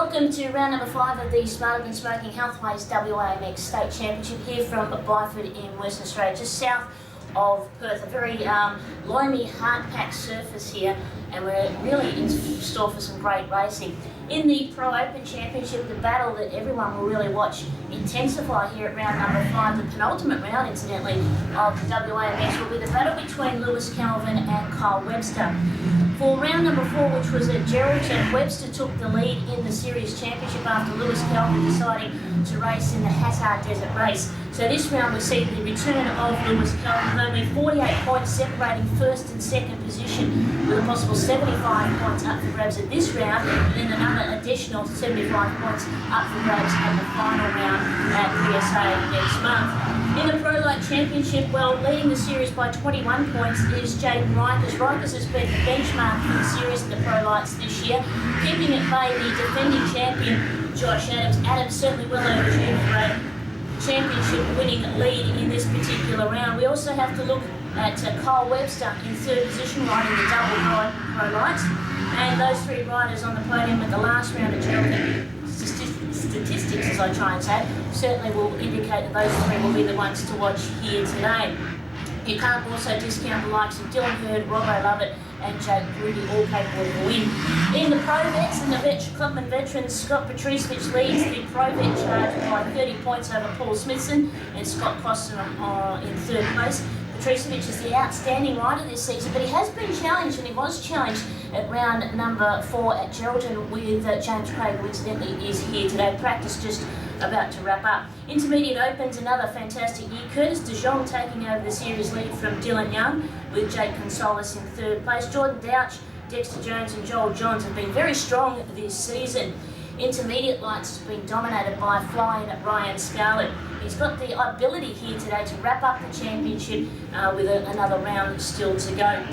Welcome to round number 5 of the Than Smoking Healthways WAMX State Championship here from Byford in Western Australia, just south of Perth. A very loamy, hard-packed surface here, and we're really in store for some great racing. In the Pro Open Championship, the battle that everyone will really watch intensify here at round number 5, the penultimate round, incidentally, of the WAMX, will be the battle between Lewis Calvin and Kyle Webster. For round number 4, which was at Geraldton, Webster took the lead in the series championship after Lewis Calvin deciding to race in the Hazard Desert race. So this round we see the return of Lewis Calvin, only 48 points separating first and second position, with a possible 75 points up for grabs at this round, and then another additional 75 points up for grabs at the final round at PSA next month. In the Pro Lite Championship, well, leading the series by 21 points is Jaden Rikers. Rikers has been the benchmark for the series in the Pro Lights this year, keeping at bay the defending champion, Josh Adams. Adams certainly well overdue for a championship winning lead in this particular round. We also have to look at Kyle Webster in third position, riding the double Pro Lights, and those three riders on the podium at the last round at Geraldton. Statistics, as I try and say, certainly will indicate that those three will be the ones to watch here today. You can't also discount the likes of Dylan Hurd, Robbo Lovett and Jake Rudy, all capable of a win. In the Pro Vets and the Clubman veterans, Scott Patricevic leads the Pro Vet charge by 30 points over Paul Smithson and Scott Costin in third place. Patricevic is the outstanding rider this season, but he has been challenged, and he was challenged at round number 4 at Geraldton with James Craig, who incidentally is here today. Practice just about to wrap up. Intermediate Opens, another fantastic year. Curtis de Jong taking over the series lead from Dylan Young with Jake Consolis in third place. Jordan Douch, Dexter Jones and Joel Johns have been very strong this season. Intermediate Lights has been dominated by flying Ryan Scarlett. He's got the ability here today to wrap up the championship with another round still to go.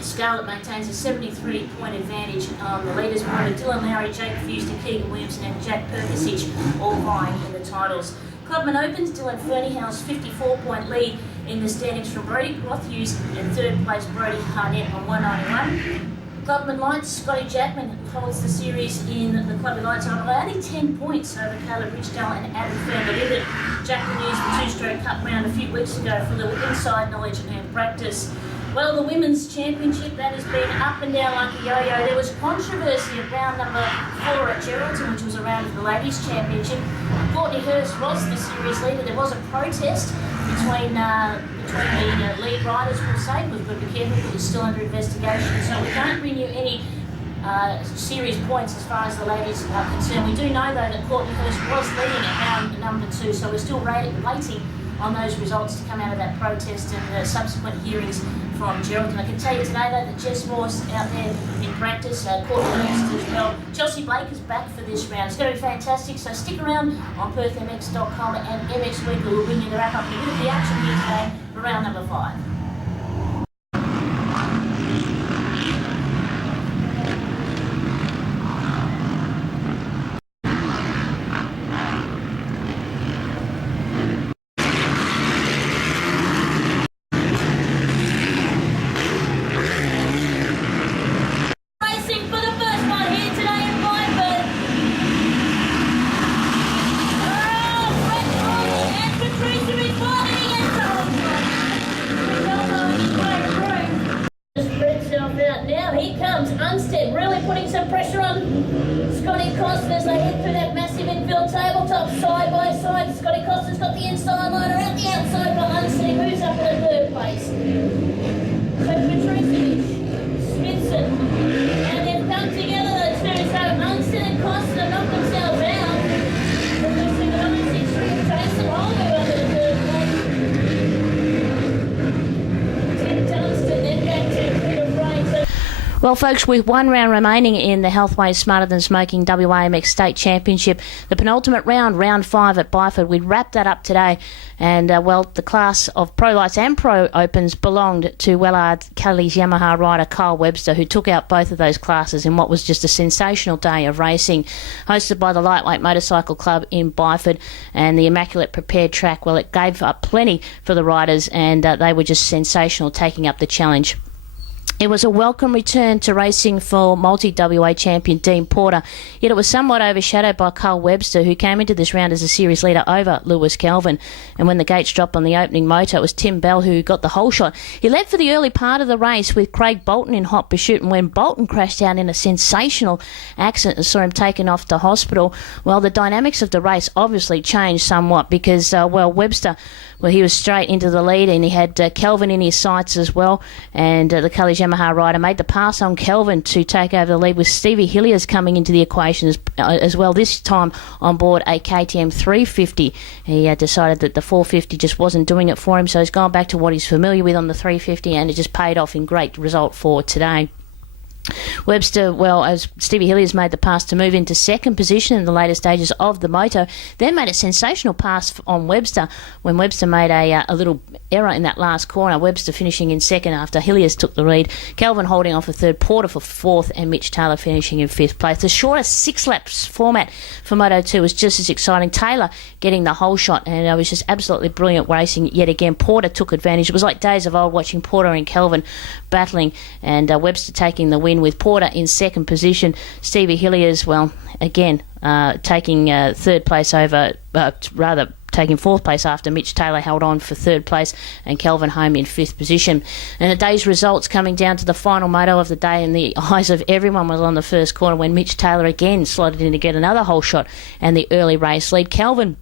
Scarlett maintains a 73-point advantage on the leaders, with Dylan Lowry, Jake Fewster, Keegan Williamson and Jack Perkisic all vying in the titles. Clubman Opens, Dylan Ferneyhouse 54-point lead in the standings from Brody Rothhughes, and third place Brody Harnett on 191. Clubman Lights, Scotty Jackman holds the series in the Clubman Lights on only 10 points over Caleb Richdale and Adam Fernley. Jackman used the two-stroke cup round a few weeks ago for a little inside knowledge and practice. Well, the Women's Championship, that has been up and down like a yo-yo. There was controversy at round number 4 at Geraldton, which was a round of the Ladies' Championship. Courtney Hurst was the series leader. There was a protest between the lead riders, we'll say. We've got to be careful because it's still under investigation, so we can't bring you any series points as far as the ladies are concerned. We do know, though, that Courtney Hurst was leading at round number 2, so we're still waiting on those results to come out of that protest and subsequent hearings from Geraldton. I can tell you today, though, that Jess Morse out there in practice, Courtney Hurst as well. Chelsea Blake is back for this round. It's going to be fantastic, so stick around on PerthMX.com and MX Weekly will bring you the wrap-up and a bit of the action here today for round number 5. Really putting some pressure on Scotty Costin as they head through that massive infield tabletop side by side. Scotty Costin's got the inside liner out the outside for Unsteady, moves up in third place. So Patricevic, Smithson, and they've come together the two. So Unsteady and Costin have knocked themselves out. So losing the 163 Jason Hollywood under the third place. Tim Dunstan then back to Peter Frey. Well, folks, with one round remaining in the Healthways Than Smoking WAMX State Championship, the penultimate round, round 5 at Byford, we wrapped that up today. And, well, the class of Pro Lights and Pro Opens belonged to Wellard Cully's Yamaha rider Kyle Webster, who took out both of those classes in what was just a sensational day of racing, hosted by the Lightweight Motorcycle Club in Byford and the Immaculate Prepared Track. Well, it gave up plenty for the riders, and they were just sensational, taking up the challenge. It was a welcome return to racing for multi-WA champion Dean Porter, yet it was somewhat overshadowed by Kyle Webster, who came into this round as a series leader over Lewis Kelvin. And when the gates dropped on the opening motor, it was Tim Bell who got the whole shot. He led for the early part of the race with Craig Bolton in hot pursuit, and when Bolton crashed out in a sensational accident and saw him taken off to hospital, well, the dynamics of the race obviously changed somewhat because, Webster, he was straight into the lead, and he had Kelvin in his sights as well, and the Cully's Yamaha rider made the pass on Kelvin to take over the lead, with Stevie Hilliers coming into the equation as well, this time on board a KTM 350. He decided that the 450 just wasn't doing it for him, so he's gone back to what he's familiar with on the 350, and it just paid off in great result for today. Webster, as Stevie Hilliers made the pass to move into second position in the later stages of the moto, then made a sensational pass on Webster when Webster made a little error in that last corner. Webster finishing in second after Hilliers took the lead. Kelvin holding on for third, Porter for fourth, and Mitch Taylor finishing in fifth place. The shorter 6 laps format for Moto 2 was just as exciting. Taylor getting the whole shot, and it was just absolutely brilliant racing yet again. Porter took advantage. It was like days of old watching Porter and Kelvin battling, and Webster taking the win with Porter in second position. Stevie Hilliers, again, taking third place over, taking fourth place after Mitch Taylor held on for third place, and Kelvin home in fifth position. And the day's results coming down to the final moto of the day, and the eyes of everyone was on the first corner when Mitch Taylor again slotted in to get another whole shot and the early race lead. Kelvin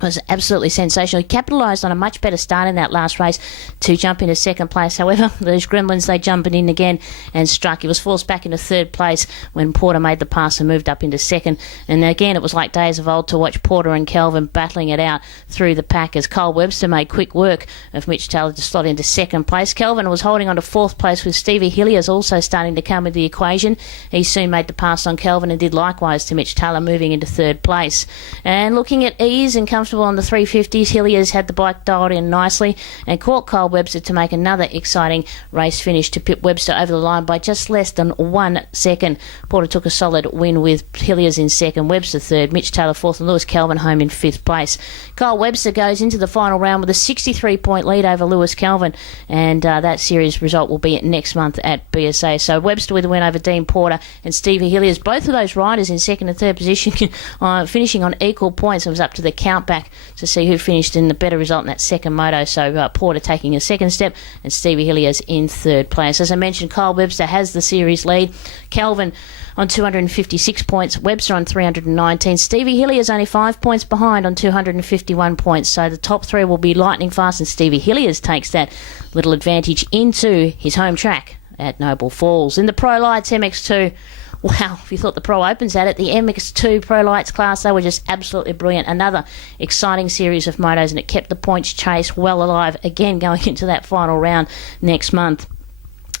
was absolutely sensational. He capitalised on a much better start in that last race to jump into second place. However, those gremlins, they jumped in again and struck. He was forced back into third place when Porter made the pass and moved up into second. And again, it was like days of old to watch Porter and Kelvin battling it out through the pack as Kyle Webster made quick work of Mitch Taylor to slot into second place. Kelvin was holding on to fourth place with Stevie Hilliers also starting to come into the equation. He soon made the pass on Kelvin and did likewise to Mitch Taylor, moving into third place. And looking at ease and comfortable on the 350s, Hilliers had the bike dialed in nicely and caught Kyle Webster to make another exciting race finish to pip Webster over the line by just less than 1 second. Porter took a solid win with Hilliers in second, Webster third, Mitch Taylor fourth, and Lewis Kelvin home in fifth place. Kyle Webster goes into the final round with a 63-point lead over Lewis Kelvin, and that series result will be next month at BSA. So Webster with a win over Dean Porter and Stevie Hilliers. Both of those riders in second and third position finishing on equal points. It was up to the count back to see who finished in the better result in that second moto. So Porter taking a second step and Stevie Hilliers in third place. As I mentioned, Kyle Webster has the series lead. Kelvin on 256 points, Webster on 319. Stevie Hilliers only 5 points behind on 251 points. So the top three will be lightning fast, and Stevie Hilliers takes that little advantage into his home track at Noble Falls. In the Pro Lights MX2, wow, if you thought the Pro Opens at it, the MX2 Pro Lights class, they were just absolutely brilliant. Another exciting series of motos, and it kept the points chase well alive, again going into that final round next month.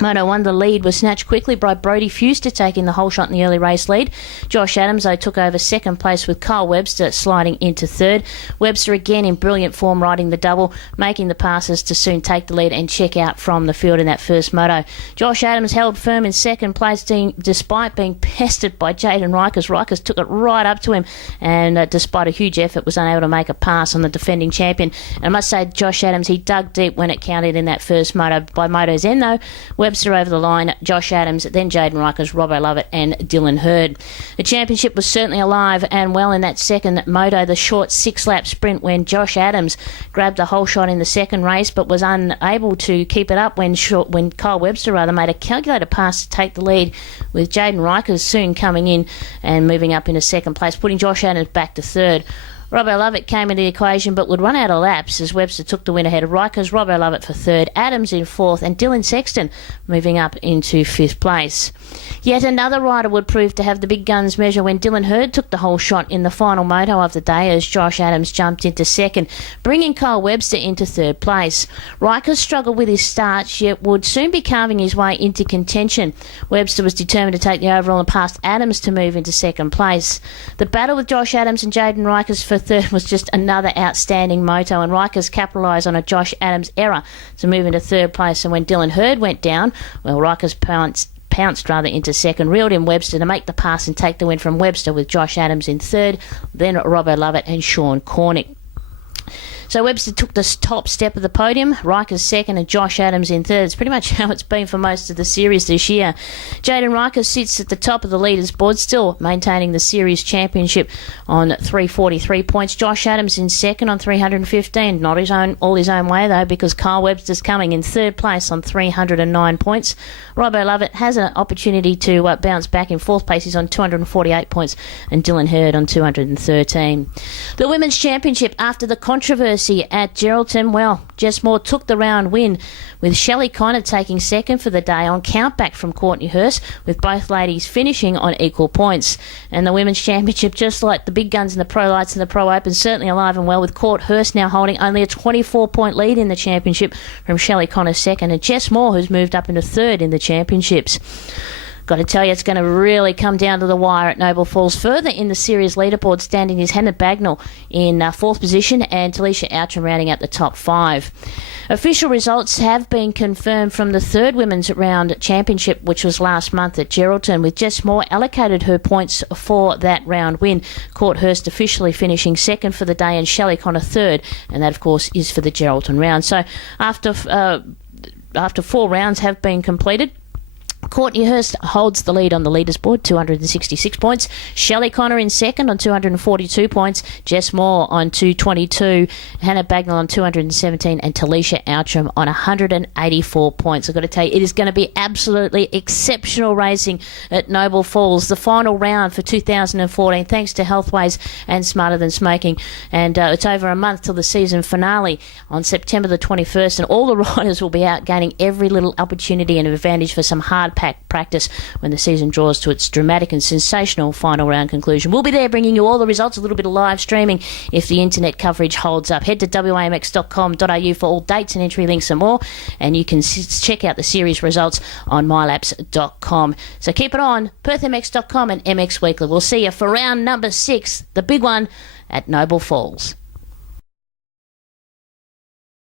Moto 1, the lead was snatched quickly by Brodie Fuster taking the whole shot in the early race lead. Josh Adams, though, took over second place with Kyle Webster sliding into third. Webster again in brilliant form riding the double, making the passes to soon take the lead and check out from the field in that first moto. Josh Adams held firm in second place despite being pestered by Jaden Rikers. Rikers took it right up to him, and despite a huge effort was unable to make a pass on the defending champion. And I must say, Josh Adams, he dug deep when it counted in that first moto. By moto's end, though, Webster over the line, Josh Adams, then Jaden Rikers, Robbo Lovett and Dylan Hurd. The championship was certainly alive and well in that second moto, the short 6-lap sprint when Josh Adams grabbed a whole shot in the second race but was unable to keep it up when Kyle Webster made a calculated pass to take the lead, with Jaden Rikers soon coming in and moving up into second place, putting Josh Adams back to third. Robbo Lovett came into the equation but would run out of laps as Webster took the win ahead of Rikers, Robbo Lovett for third, Adams in fourth, and Dylan Sexton moving up into fifth place. Yet another rider would prove to have the big guns measure when Dylan Hurd took the whole shot in the final moto of the day as Josh Adams jumped into second, bringing Kyle Webster into third place. Rikers struggled with his start, yet would soon be carving his way into contention. Webster was determined to take the overall and passed Adams to move into second place. The battle with Josh Adams and Jaden Rikers for third was just another outstanding moto, and Rikers capitalised on a Josh Adams error to move into third place. And when Dylan Hurd went down, Rikers pounced into second, reeled in Webster to make the pass and take the win from Webster, with Josh Adams in third, then Robbo Lovett and Sean Cornick. So Webster took the top step of the podium, Riker's second and Josh Adams in third. It's pretty much how it's been for most of the series this year. Jaden Riker sits at the top of the leaders board, still maintaining the series championship on 343 points. Josh Adams in second on 315. Not all his own way though, because Kyle Webster's coming in third place on 309 points. Robbo Lovett has an opportunity to bounce back in fourth place. He's on 248 points, and Dylan Hurd on 213. The Women's Championship, after the controversy at Geraldton, well, Jess Moore took the round win, with Shelley Connor taking second for the day on countback from Courtney Hurst, with both ladies finishing on equal points. And the Women's Championship, just like the big guns in the Pro Lights and the Pro Open, certainly alive and well, with Court Hurst now holding only a 24-point lead in the championship from Shelley Connor second, and Jess Moore, who's moved up into third in the championships. Got to tell you, it's going to really come down to the wire at Noble Falls. Further in the series leaderboard standing is Hannah Bagnall in fourth position, and Talisha Outram rounding out the top five. Official results have been confirmed from the third Women's Round Championship, which was last month at Geraldton, with Jess Moore allocated her points for that round win. Court Hurst officially finishing second for the day, and Shelley Connor third, and that, of course, is for the Geraldton round. So after 4 rounds have been completed, Courtney Hurst holds the lead on the leaders board, 266 points. Shelley Connor in second on 242 points. Jess Moore on 222. Hannah Bagnall on 217. And Talisha Outram on 184 points. I've got to tell you, it is going to be absolutely exceptional racing at Noble Falls. The final round for 2014, thanks to Healthways and Smarter Than Smoking. And it's over a month till the season finale on September the 21st. And all the riders will be out gaining every little opportunity and advantage for some hard practice when the season draws to its dramatic and sensational final round conclusion. We'll be there bringing you all the results, a little bit of live streaming if the internet coverage holds up. Head to wamx.com.au for all dates and entry links and more, and you can check out the series results on mylaps.com. So keep it on, perthmx.com and MX Weekly. We'll see you for round number 6, the big one at Noble Falls.